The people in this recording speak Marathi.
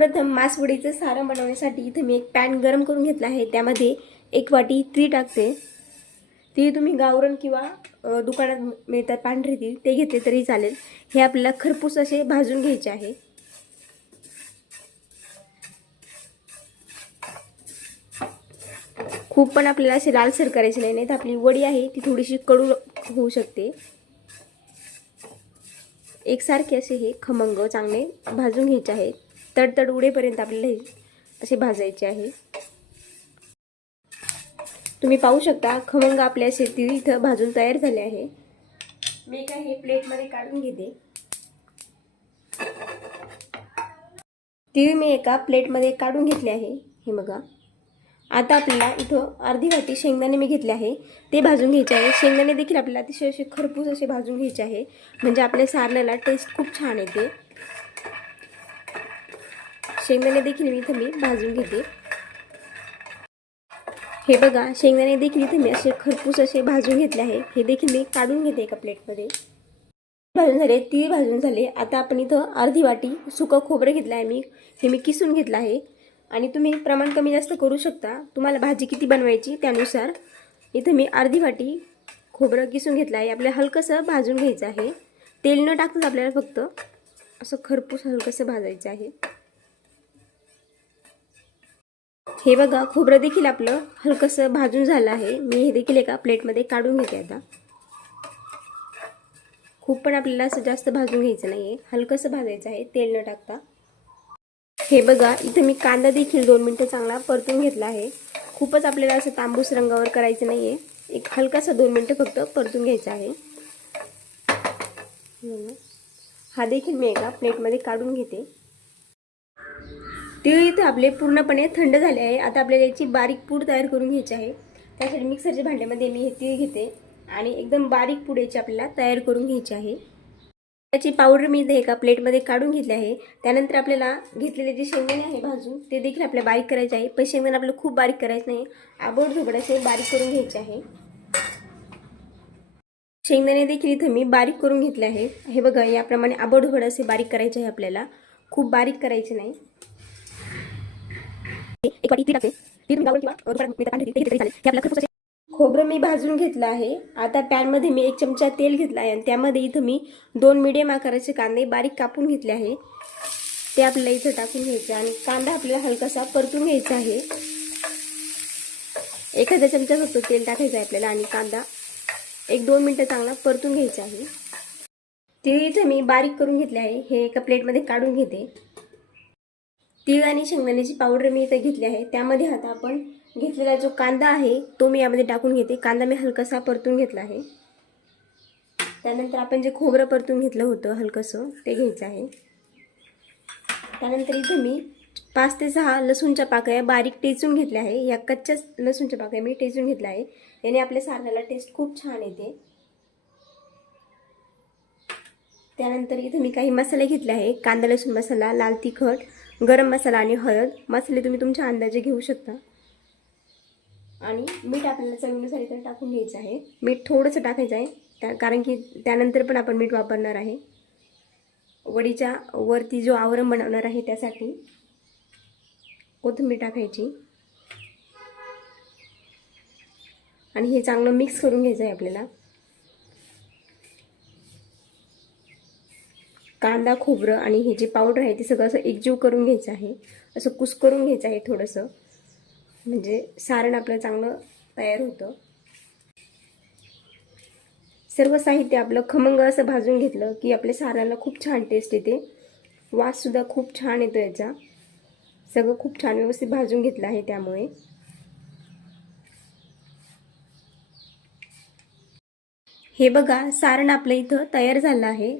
प्रथम मासवडीचं सारण बनवण्यासाठी इथं मी एक पॅन गरम करून घेतला आहे. त्यामध्ये एक वाटी ती टाकते. ती तुम्ही गावरण किंवा दुकानात मिळतात पांढरे ती ते घेतले तरी चालेल. हे आपल्याला खरपूस असे भाजून घ्यायचे आहे. खूप पण आपल्याला असे लालसर करायचे नाही तर आपली वडी आहे ती थोडीशी कडू होऊ शकते. एकसारखे असे हे खमंग चांगले भाजून घ्यायचे आहेत. तडतड उडेपर्यंत आपल्याला हे असे भाजायचे आहे. तुम्ही पाहू शकता खमंग आपल्या असे इथं भाजून तयार झाले आहे. मी काय हे प्लेटमध्ये काढून घेते. तीळ मी एका प्लेटमध्ये काढून घेतले आहे. हे बघा. आता आपल्याला इथं अर्धी वाटी शेंगदाणे मी घेतले आहे. ते भाजून घ्यायचे आहे. शेंगदाणे देखील आपल्याला अतिशय असे खरपूस असे भाजून घ्यायचे आहे. म्हणजे आपल्या सारण्याला टेस्ट खूप छान येते. शेंगदाणे देखील मी इथं मी भाजून घेते. हे बघा शेंगदाणे देखील इथे मी असे खरपूस असे भाजून घेतले आहे. हे देखील मी काढून घेते एका प्लेटमध्ये. भाजून झाले तीळ भाजून झाले. आता आपण इथं अर्धी वाटी सुकं खोबरं घेतलं आहे मी. हे मी किसून घेतलं आहे. आणि तुम्ही प्रमाण कमी जास्त करू शकता. तुम्हाला भाजी किती बनवायची त्यानुसार इथं मी अर्धी वाटी खोबरं किसून घेतलं आहे. आपल्याला हलकंसं भाजून घ्यायचं आहे. तेल न टाकताच आपल्याला फक्त असं खरपूस हलकंसं भाजायचं आहे. हे बघा खोबरं देखील आपलं हलकंसं भाजून झालं आहे. मी हे देखील एका प्लेटमध्ये काढून घेते आता. खूप पण आपल्याला असं जास्त भाजून घ्यायचं नाही आहे हलकंसं भाजायचं आहे तेल न टाकता. हे बघा इथं मी कांदा देखील दोन मिनटं चांगला परतून घेतला आहे. खूपच आपल्याला असं तांबूस रंगावर करायचं नाही आहे एक हलकासा दोन मिनटं फक्त परतून घ्यायचा आहे. हा देखील मी एका प्लेटमध्ये काढून घेते. तीळ इथे आपले पूर्णपणे थंड झाले आहे. आता आपल्याला याची बारीक पूड तयार करून घ्यायची आहे. त्यासाठी मिक्सरच्या भांड्यामध्ये मी हे तीळ घेते आणि एकदम बारीक पूड याची आपल्याला तयार करून घ्यायची आहे. त्याची पावडर मी इथे एका प्लेटमध्ये काढून घेतली आहे. त्यानंतर आपल्याला घेतलेले जे शेंगदाणे आहे भाजून ते देखील आपल्याला बारीक करायचे आहे. पण शेंगदाणे आपल्याला खूप बारीक करायचं नाही. आबोड धोबड असे बारीक करून घ्यायचे आहे. शेंगदाणे देखील इथं मी बारीक करून घेतले आहे. हे बघा याप्रमाणे आबड धोबड असे बारीक करायचे आहे आपल्याला. खूप बारीक करायचे नाही. एक वाटी टाकते ती तुम्ही गावून किंवा दुकानात मिळतात चालेल. हे आपल्या खरपूस खोबरं मी भाजून घेतलं आहे. आता पॅनमध्ये मी एक चमचा तेल घेतला आहे आणि त्यामध्ये इथं मी दोन मिडियम आकाराचे कांदे बारीक कापून घेतले आहे. ते आपल्याला इथं टाकून घ्यायचे आणि कांदा आपल्याला हलकासा परतून घ्यायचा आहे. एखाद्या चमचा फक्त तेल टाकायचं आहे आपल्याला आणि कांदा एक दोन मिनटं चांगला परतून घ्यायचा आहे. ते इथं मी बारीक करून घेतले आहे. हे एका प्लेटमध्ये काढून घेते. तीळ आणि शेंगदाण्याची पावडर मी इथं घेतली आहे. त्यामध्ये आता आपण घेतलेला जो कांदा आहे तो मी यामध्ये टाकून घेते. कांदा मी हलकासा परतून घेतला आहे. त्यानंतर आपण जे खोबरं परतून घेतलं होतं हलकंसं ते घ्यायचं आहे. त्यानंतर इथं मी पाच ते सहा लसूणच्या पाकळ्या बारीक टेचून घेतल्या आहे. या कच्च्या लसूणच्या पाकळ्या मी टेचून घेतल्या आहे. याने आपल्या सारण्याला टेस्ट खूप छान येते. त्यानंतर इथं मी काही मसाले घेतले आहे. कांदा लसूण मसाला लाल तिखट गरम मसाला आणि हळद. मसाले तुम्ही तुमच्या अंदाजे घेऊ शकता. आणि मीठ आपल्याला चवीनुसार इथं टाकून घ्यायचं आहे. मीठ थोडंसं टाकायचं आहे. त्या कारण की त्यानंतर पण आपण मीठ वापरणार आहे. वडीच्या वरती जो आवरण बनवणार आहे त्यासाठी कोथिंबीर टाकायची. आणि हे चांगलं मिक्स करून घ्यायचं आहे आपल्याला. कांदा खोबरं आणि हे जे पावडर आहे ते सगळं असं एकजीव करून घ्यायचं आहे. असं कुस करून घ्यायचं आहे थोडंसं. म्हणजे सारण आपलं चांगलं तयार होतं. सर्व साहित्य आपलं खमंग असं भाजून घेतलं की आपल्या साराला खूप छान टेस्ट येते. वाससुद्धा खूप छान येतो याचा. सगळं खूप छान व्यवस्थित भाजून घेतलं आहे त्यामुळे. हे बघा सारण आपलं इथं तयार झालं आहे.